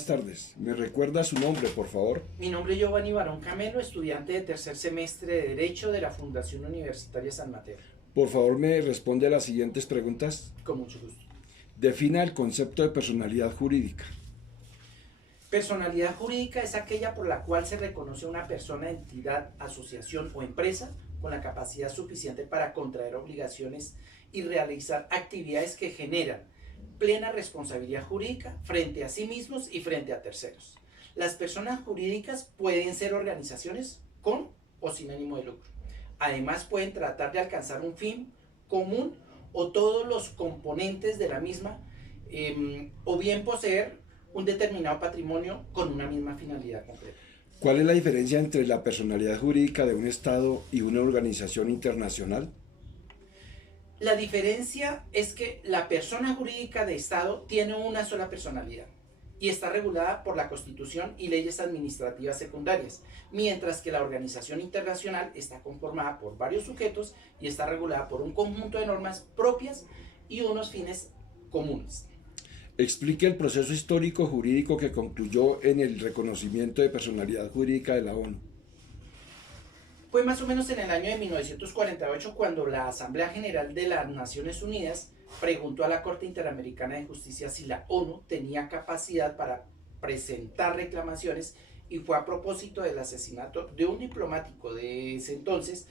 Buenas tardes. ¿Me recuerda su nombre, por favor? Mi nombre es Giovanni Barón Camelo, estudiante de tercer semestre de Derecho de la Fundación Universitaria San Mateo. Por favor, me responde a las siguientes preguntas. Con mucho gusto. Defina el concepto de personalidad jurídica. Personalidad jurídica es aquella por la cual se reconoce a una persona, entidad, asociación o empresa con la capacidad suficiente para contraer obligaciones y realizar actividades que generan plena responsabilidad jurídica frente a sí mismos y frente a terceros. Las personas jurídicas pueden ser organizaciones con o sin ánimo de lucro. Además, pueden tratar de alcanzar un fin común o todos los componentes de la misma, o bien poseer un determinado patrimonio con una misma finalidad concreta. ¿Cuál es la diferencia entre la personalidad jurídica de un Estado y una organización internacional? La diferencia es que la persona jurídica de Estado tiene una sola personalidad y está regulada por la Constitución y leyes administrativas secundarias, mientras que la organización internacional está conformada por varios sujetos y está regulada por un conjunto de normas propias y unos fines comunes. Explique el proceso histórico jurídico que concluyó en el reconocimiento de personalidad jurídica de la ONU. Fue más o menos en el año de 1948 cuando la Asamblea General de las Naciones Unidas preguntó a la Corte Interamericana de Justicia si la ONU tenía capacidad para presentar reclamaciones, y fue a propósito del asesinato de un diplomático de ese entonces,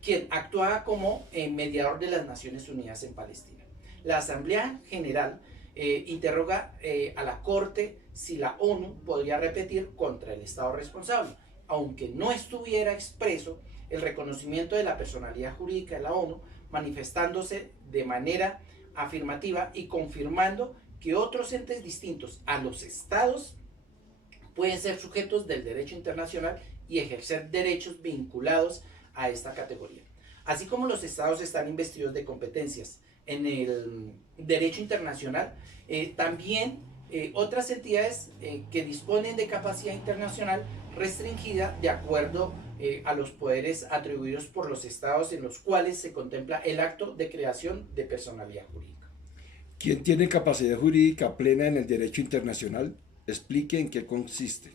quien actuaba como mediador de las Naciones Unidas en Palestina. La Asamblea General interroga a la Corte si la ONU podría repetir contra el Estado responsable, aunque no estuviera expreso el reconocimiento de la personalidad jurídica de la ONU, manifestándose de manera afirmativa y confirmando que otros entes distintos a los estados pueden ser sujetos del derecho internacional y ejercer derechos vinculados a esta categoría. Así como los estados están investidos de competencias en el derecho internacional, también otras entidades que disponen de capacidad internacional restringida de acuerdo a los poderes atribuidos por los estados en los cuales se contempla el acto de creación de personalidad jurídica. ¿Quién tiene capacidad jurídica plena en el derecho internacional? Explique en qué consiste.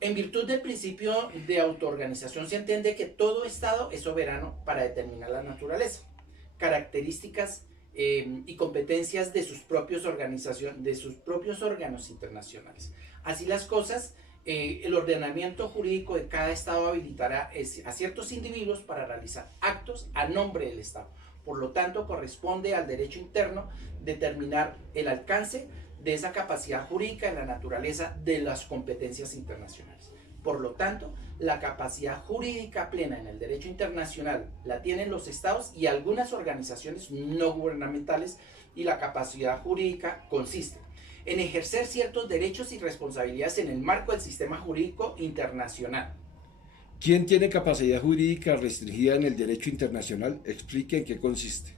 En virtud del principio de autoorganización se entiende que todo estado es soberano para determinar la naturaleza, características y competencias de sus propios órganos internacionales. Así las cosas, el ordenamiento jurídico de cada estado habilitará a ciertos individuos para realizar actos a nombre del estado. Por lo tanto, corresponde al derecho interno determinar el alcance de esa capacidad jurídica en la naturaleza de las competencias internacionales. Por lo tanto, la capacidad jurídica plena en el derecho internacional la tienen los estados y algunas organizaciones no gubernamentales, y la capacidad jurídica consiste en ejercer ciertos derechos y responsabilidades en el marco del sistema jurídico internacional. ¿Quién tiene capacidad jurídica restringida en el derecho internacional? Explique en qué consiste.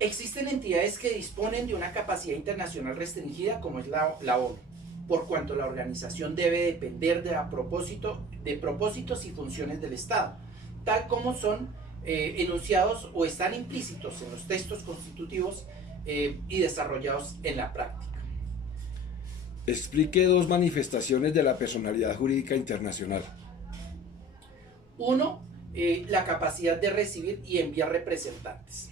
Existen entidades que disponen de una capacidad internacional restringida, como es la ONU, por cuanto la organización debe depender de propósitos y funciones del Estado, tal como son enunciados o están implícitos en los textos constitutivos y desarrollados en la práctica. Explique dos manifestaciones de la personalidad jurídica internacional. Uno, la capacidad de recibir y enviar representantes.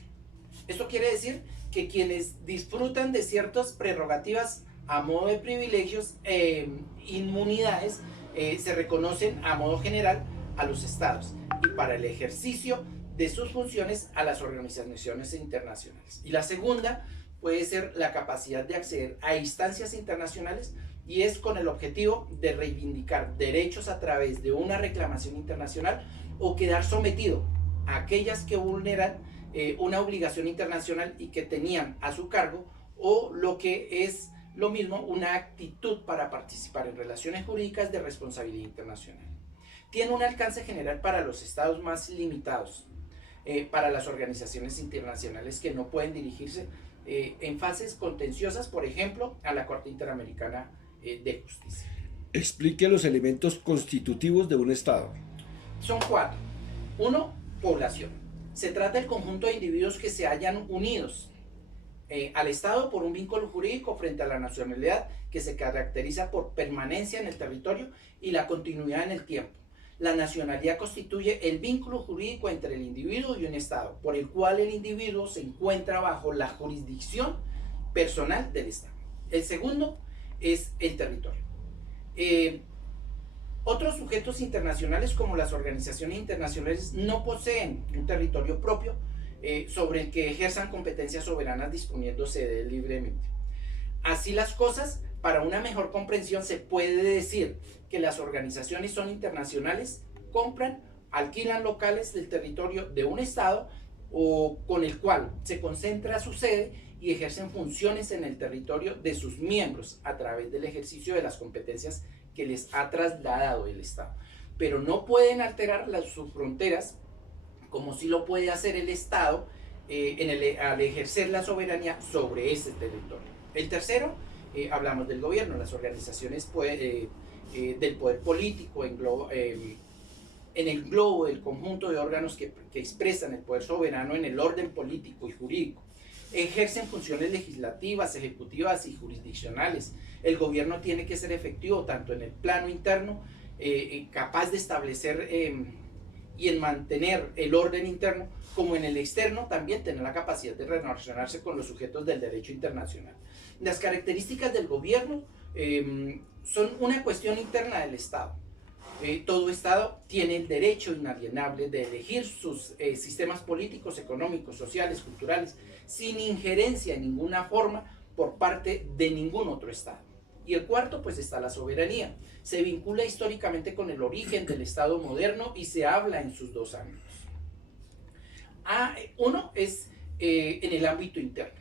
Esto quiere decir que quienes disfrutan de ciertas prerrogativas a modo de privilegios e inmunidades se reconocen a modo general a los estados, y para el ejercicio de sus funciones a las organizaciones internacionales. Y la segunda puede ser la capacidad de acceder a instancias internacionales, y es con el objetivo de reivindicar derechos a través de una reclamación internacional o quedar sometido a aquellas que vulneran una obligación internacional y que tenían a su cargo, o lo que es lo mismo, una actitud para participar en relaciones jurídicas de responsabilidad internacional. Tiene un alcance general para los estados más limitados, para las organizaciones internacionales que no pueden dirigirse en fases contenciosas, por ejemplo, a la Corte Interamericana de Justicia. Explique los elementos constitutivos de un Estado. Son cuatro. Uno, población. Se trata del conjunto de individuos que se hallan unidos al Estado por un vínculo jurídico frente a la nacionalidad que se caracteriza por permanencia en el territorio y la continuidad en el tiempo. La nacionalidad constituye el vínculo jurídico entre el individuo y un Estado, por el cual el individuo se encuentra bajo la jurisdicción personal del Estado. El segundo es el territorio. Otros sujetos internacionales, como las organizaciones internacionales, no poseen un territorio propio sobre el que ejerzan competencias soberanas disponiéndose de él libremente. Así las cosas, para una mejor comprensión se puede decir que las organizaciones son internacionales, compran, alquilan locales del territorio de un Estado o con el cual se concentra su sede y ejercen funciones en el territorio de sus miembros a través del ejercicio de las competencias que les ha trasladado el Estado. Pero no pueden alterar sus fronteras como sí lo puede hacer el Estado al ejercer la soberanía sobre ese territorio. El tercero, hablamos del gobierno, las organizaciones del poder político en el globo del conjunto de órganos que expresan el poder soberano en el orden político y jurídico. Ejercen funciones legislativas, ejecutivas y jurisdiccionales. El gobierno tiene que ser efectivo tanto en el plano interno, capaz de establecer y en mantener el orden interno, como en el externo también tener la capacidad de relacionarse con los sujetos del derecho internacional. Las características del gobierno son una cuestión interna del Estado. Todo Estado tiene el derecho inalienable de elegir sus sistemas políticos, económicos, sociales, culturales, sin injerencia en ninguna forma por parte de ningún otro Estado. Y el cuarto, pues está la soberanía. Se vincula históricamente con el origen del Estado moderno y se habla en sus dos ámbitos. Uno es en el ámbito interno,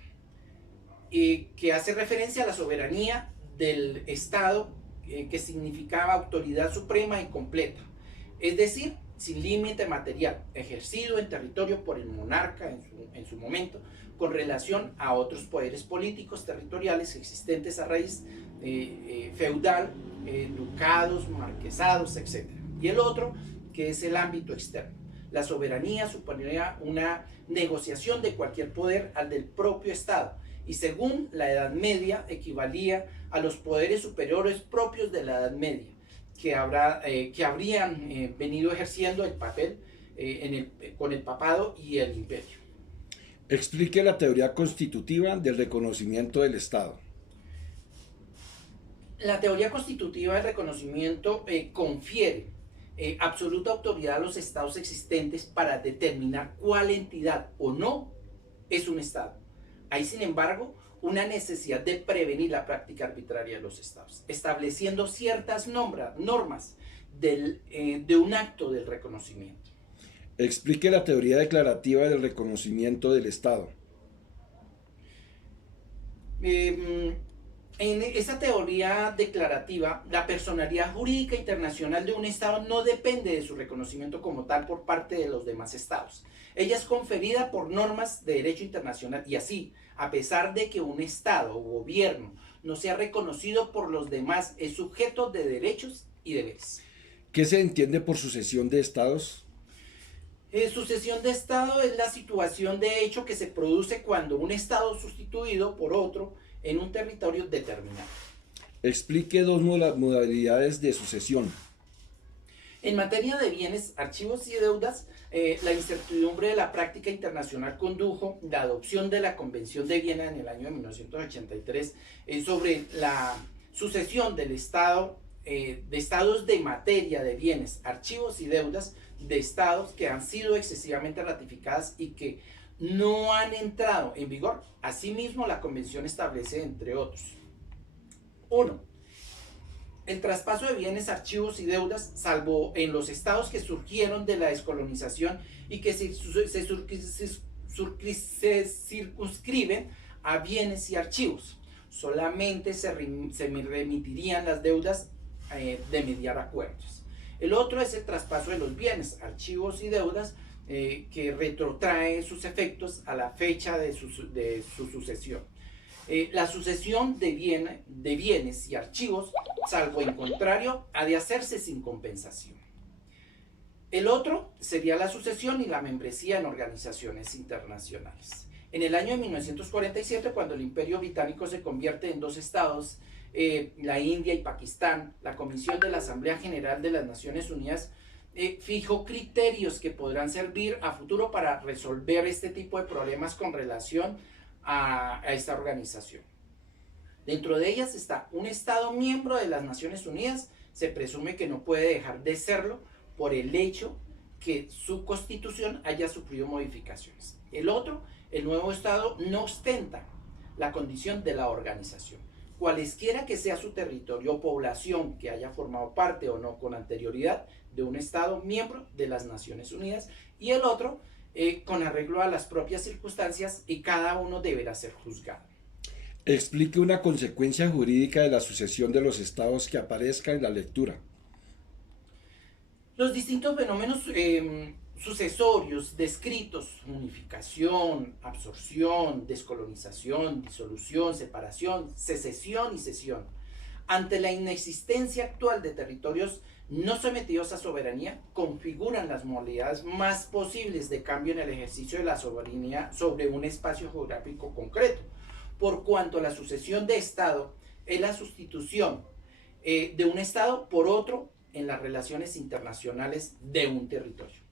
que hace referencia a la soberanía del Estado, que significaba autoridad suprema y completa, es decir, sin límite material, ejercido en territorio por el monarca en su momento, con relación a otros poderes políticos territoriales existentes a raíz feudal, ducados, marquesados, etc. Y el otro, que es el ámbito externo. La soberanía suponía una negociación de cualquier poder al del propio Estado, y según la Edad Media equivalía a los poderes superiores propios de la Edad Media, que habrían venido ejerciendo el papel con el papado y el imperio. Explique la teoría constitutiva del reconocimiento del Estado. La teoría constitutiva del reconocimiento confiere absoluta autoridad a los estados existentes para determinar cuál entidad o no es un estado. Hay, sin embargo, una necesidad de prevenir la práctica arbitraria de los estados, estableciendo ciertas normas de un acto del reconocimiento. Explique la teoría declarativa del reconocimiento del Estado. En esa teoría declarativa, la personalidad jurídica internacional de un Estado no depende de su reconocimiento como tal por parte de los demás Estados. Ella es conferida por normas de derecho internacional y así, a pesar de que un Estado o gobierno no sea reconocido por los demás, es sujeto de derechos y deberes. ¿Qué se entiende por sucesión de Estados? Sucesión de Estado es la situación de hecho que se produce cuando un Estado es sustituido por otro en un territorio determinado. Explique dos modalidades de sucesión. En materia de bienes, archivos y deudas, la incertidumbre de la práctica internacional condujo la adopción de la Convención de Viena en el año de 1983 sobre la sucesión del Estado, de estados de materia de bienes, archivos y deudas de estados que han sido excesivamente ratificadas y que no han entrado en vigor. Asimismo, la convención establece, entre otros: 1. El traspaso de bienes, archivos y deudas, salvo en los estados que surgieron de la descolonización y que se circunscriben a bienes y archivos. Solamente se remitirían las deudas de mediar acuerdos. El otro es el traspaso de los bienes, archivos y deudas que retrotrae sus efectos a la fecha de su sucesión. La sucesión de bienes y archivos, salvo en contrario, ha de hacerse sin compensación. El otro sería la sucesión y la membresía en organizaciones internacionales. En el año de 1947, cuando el Imperio Británico se convierte en dos estados, la India y Pakistán, la Comisión de la Asamblea General de las Naciones Unidas fijó criterios que podrán servir a futuro para resolver este tipo de problemas con relación a esta organización. Dentro de ellas está un Estado miembro de las Naciones Unidas, se presume que no puede dejar de serlo por el hecho que su constitución haya sufrido modificaciones. El otro, el nuevo Estado, no ostenta la condición de la organización. Cualesquiera que sea su territorio o población que haya formado parte o no con anterioridad de un Estado miembro de las Naciones Unidas, y el otro, con arreglo a las propias circunstancias, y cada uno deberá ser juzgado. Explique una consecuencia jurídica de la sucesión de los estados que aparezca en la lectura. Los distintos fenómenos sucesorios descritos, unificación, absorción, descolonización, disolución, separación, secesión y cesión, ante la inexistencia actual de territorios no sometidos a soberanía, configuran las modalidades más posibles de cambio en el ejercicio de la soberanía sobre un espacio geográfico concreto, por cuanto la sucesión de Estado es la sustitución de un Estado por otro en las relaciones internacionales de un territorio.